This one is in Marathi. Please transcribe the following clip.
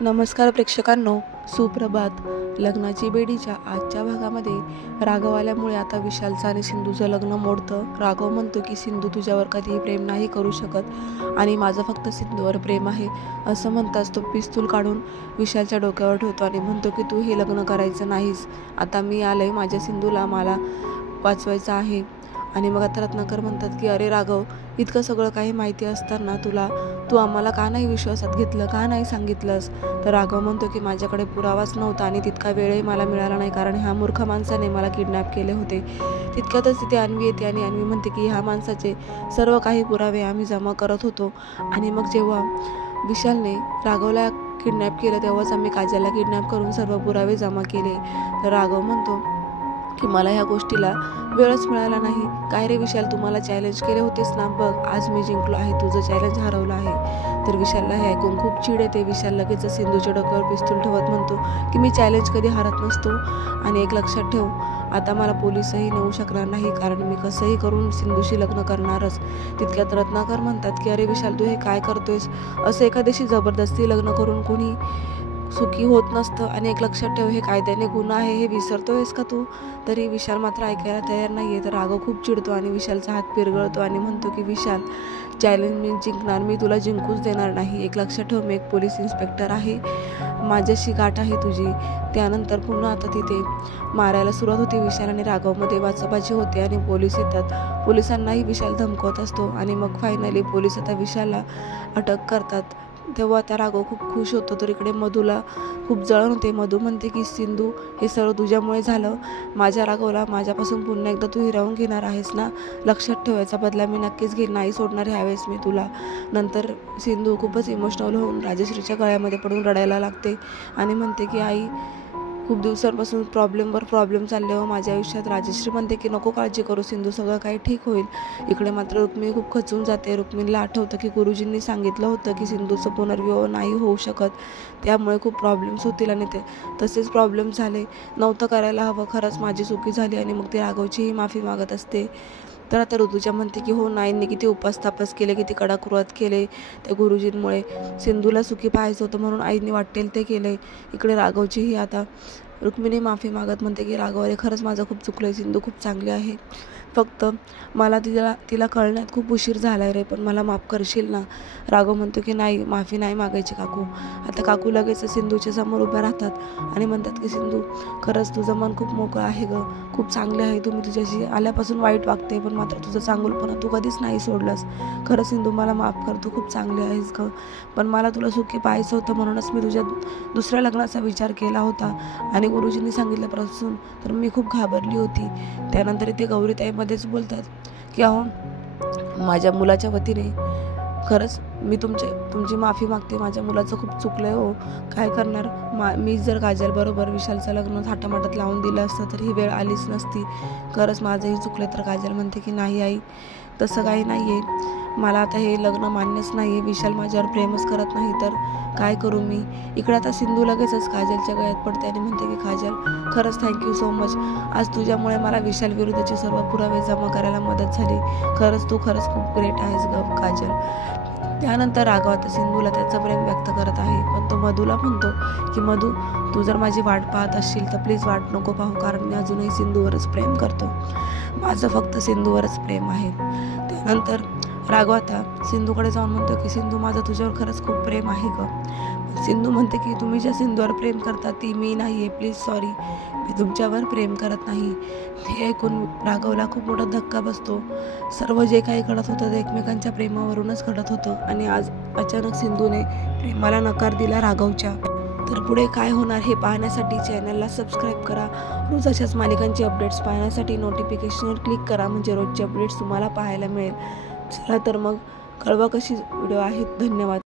नमस्कार प्रेक्षकांनो, सुप्रभात. लग्नाची बेडीच्या आजच्या भागामध्ये राघव आल्यामुळे आता विशालचं आणि सिंधूचं लग्न मोडतं. राघव म्हणतो की सिंधू तुझ्यावर कधीही प्रेम नाही करू शकत आणि माझं फक्त सिंधूवर प्रेम आहे. असं म्हणताच तो पिस्तूल काढून विशालच्या डोक्यावर ठेवतो आणि म्हणतो की तू हे लग्न करायचं नाहीस. आता मी आलंय, माझ्या सिंधूला मला वाचवायचं आहे. आणि मग आता रत्नाकर म्हणतात की अरे राघव, इतकं सगळं काही माहिती असताना तू आम्हाला का नाही विश्वासात घेतलं, का नाही सांगितलंस? तर राघव म्हणतो की माझ्याकडे पुरावाच नव्हता आणि तितका वेळही मला मिळाला नाही, कारण ह्या मूर्ख माणसाने मला किडनॅप केले होते. तितक्यातच तिथे अन्वी येते आणि अन्वी म्हणते की ह्या माणसाचे सर्व काही पुरावे आम्ही जमा करत होतो आणि मग जेव्हा विशालने राघवला किडनॅप केलं तेव्हाच आम्ही काजलला किडनॅप करून सर्व पुरावे जमा केले. तर राघव म्हणतो की मला ह्या गोष्टीला वेळच मिळाला नाही. काय रे विशाल, तू मला चॅलेंज केले होतेस ना, बघ आज मी जिंकलो आहे, तुझं चॅलेंज हरवलं आहे. तर विशालला हे ऐकून खूप चिड येते. विशाल लगेच सिंधूच्या डोक्यावर पिस्तूल ठेवत म्हणतो की मी चॅलेंज कधी हरत नसतो आणि एक लक्षात ठेव, आता मला पोलीसही नेऊ शकणार नाही, कारण मी कसंही करून सिंधूशी लग्न करणारच. तितक्यात रत्नाकर म्हणतात की अरे विशाल, तू हे काय करतोयस? असं एखाद्याशी जबरदस्ती लग्न करून कोणी सुखी होत नसतं आणि एक लक्षात ठेव, हे कायद्याने गुन्हा आहे, हे विसरतोयस का तू? तरी विशाल मात्र ऐकायला तयार नाहीये. तर राघव खूप चिडतो आणि विशालचा हात पिरगळतो आणि म्हणतो की विशाल, चॅलेंज मी जिंकणार, मी तुला जिंकूच देणार नाही. एक लक्षात ठेव, मी एक पोलीस इन्स्पेक्टर आहे, माझ्याशी गाठ आहे तुझी. त्यानंतर पुन्हा आता तिथे मारायला सुरुवात होती. विशाल आणि राघवमध्ये वाचाबाची होते आणि पोलीस येतात. पोलिसांनाही विशाल धमकवत असतो आणि मग फायनली पोलीस आता विशालला अटक करतात. तेव्हा त्या राघव खूप खुश होतो. तर इकडे मधूला खूप जळण होते. मधू म्हणते की सिंधू, हे सर्व तुझ्यामुळे झालं. माझ्या राघवला माझ्यापासून पुन्हा एकदा तू हिरावून घेणार आहेस ना? लक्षात ठेवायचा बदला मी नक्कीच घेईन, नाही सोडणार ह्यावेळेस मी तुला. नंतर सिंधू खूपच इमोशनल होऊन राजश्रीच्या गळ्यामध्ये पडून रडायला लागते आणि म्हणते की आई, खूप दिवसांपासून प्रॉब्लेम चालले हो माझ्या आयुष्यात. राजश्री म्हणते की नको काळजी करू सिंधू, सगळं काही ठीक होईल. इकडे मात्र रुक्मिणी खूप खचून जाते. रुक्मिणीला आठवतं की गुरुजींनी सांगितलं होतं की सिंधूचं पुनर्विवाह नाही होऊ शकत, त्यामुळे खूप प्रॉब्लेम्स होतील आणि तसेच प्रॉब्लेम झाले. नव्हतं करायला हवं, खरंच माझी चुकी झाली. आणि मग ती राघवचीही माफी मागत असते. तर आता ऋतुजा म्हणते की हो, नाईंनी किती उपास केले, किती कडक व्रत केले त्या गुरुजींमुळे. सिंधूला सुखी पाहायचं होतं म्हणून आईने वाटेल ते केले. इकडे राघवचीही आता रुक्मिणी माफी मागत म्हणते की राघव, अरे खरंच माझं खूप चुकलं आहे, सिंधू खूप चांगली आहे, फक्त मला तिला कळण्यात खूप उशीर झाला आहे रे, पण मला माफ करशील ना? राघव म्हणतो की नाही, माफी नाही मागायची काकू. आता काकू लगेच सिंधूच्या समोर उभ्या राहतात आणि म्हणतात की सिंधू, खरंच तुझं मन खूप मोकळं आहे गं, खूप चांगले आहे. तुम्ही तुझ्याशी आल्यापासून वाईट वागते, पण मात्र तुझं चांगुलपणा तू कधीच नाही सोडलंस. खरं सिंधू, मला माफ कर, तू खूप चांगली आहेस गं, पण मला तुला सुखी पाहायचं होतं म्हणूनच मी तुझ्या दुसऱ्या लग्नाचा विचार केला होता आणि गुरुजींनी सांगितल्यापासून तर मी खूप घाबरली होती. त्यानंतर इथे गौरीताईमध्येच बोलतात की अहो, माझ्या मुलाच्या वतीने खरंच मी तुमची माफी मागते. माझ्या मुलाचं खूप चुकलं आहे हो, काय करणार. मी जर काजलबरोबर विशालचं लग्न थाटामाटात लावून दिलं असतं तर ही वेळ आलीच नसती. खरंच माझंही चुकलं. तर काजल म्हणते की नाही आई, तसं काही नाही आहे, मला आता हे लग्न मान्यच नाही आहे. विशाल माझ्यावर प्रेमच करत नाही तर काय करू मी? इकडे आता सिंधू लगेचच काजलच्या गळ्यात पडते आणि म्हणते की काजल, खरंच थँक्यू सो मच. आज तुझ्यामुळे मला विशाल विरुद्धचे सर्व पुरावे जमा करायला मदत झाली. खरंच तू खरंच खूप ग्रेट आहेस ग काजल. त्यानंतर राघव आता सिंधूला त्याचं प्रेम व्यक्त करत आहे, पण तो मधूला म्हणतो की मधू, तू जर माझी वाट पाहत असशील तर प्लीज वाट नको पाहू, कारण मी अजूनही सिंधूवरच प्रेम करतो. माझं फक्त सिंधूवरच प्रेम आहे. त्यानंतर राघव आता सिंधूकडे जाऊन म्हणतो की सिंधू, माझं तुझ्यावर खरंच खूप प्रेम आहे गं. सिंधू म्हणते की तुम्ही ज्या सिंधूवर प्रेम करता ती मी नाही आहे, प्लीज सॉरी, मी तुमच्यावर प्रेम करत नाही. हे ऐकून राघवला खूप मोठा धक्का बसतो. सर्व जे काही घडत होतं ते एकमेकांच्या प्रेमावरूनच घडत होतं आणि आज अचानक सिंधूने प्रेमाला नकार दिला राघवच्या. तर पुढे काय होणार हे पाहण्यासाठी चॅनलला सबस्क्राईब करा. रोज अशाच मालिकांची अपडेट्स पाहण्यासाठी नोटिफिकेशनवर क्लिक करा, म्हणजे रोजचे अपडेट्स तुम्हाला पाहायला मिळेल. चला तर मग कळवा कशी व्हिडिओ आहेत. धन्यवाद.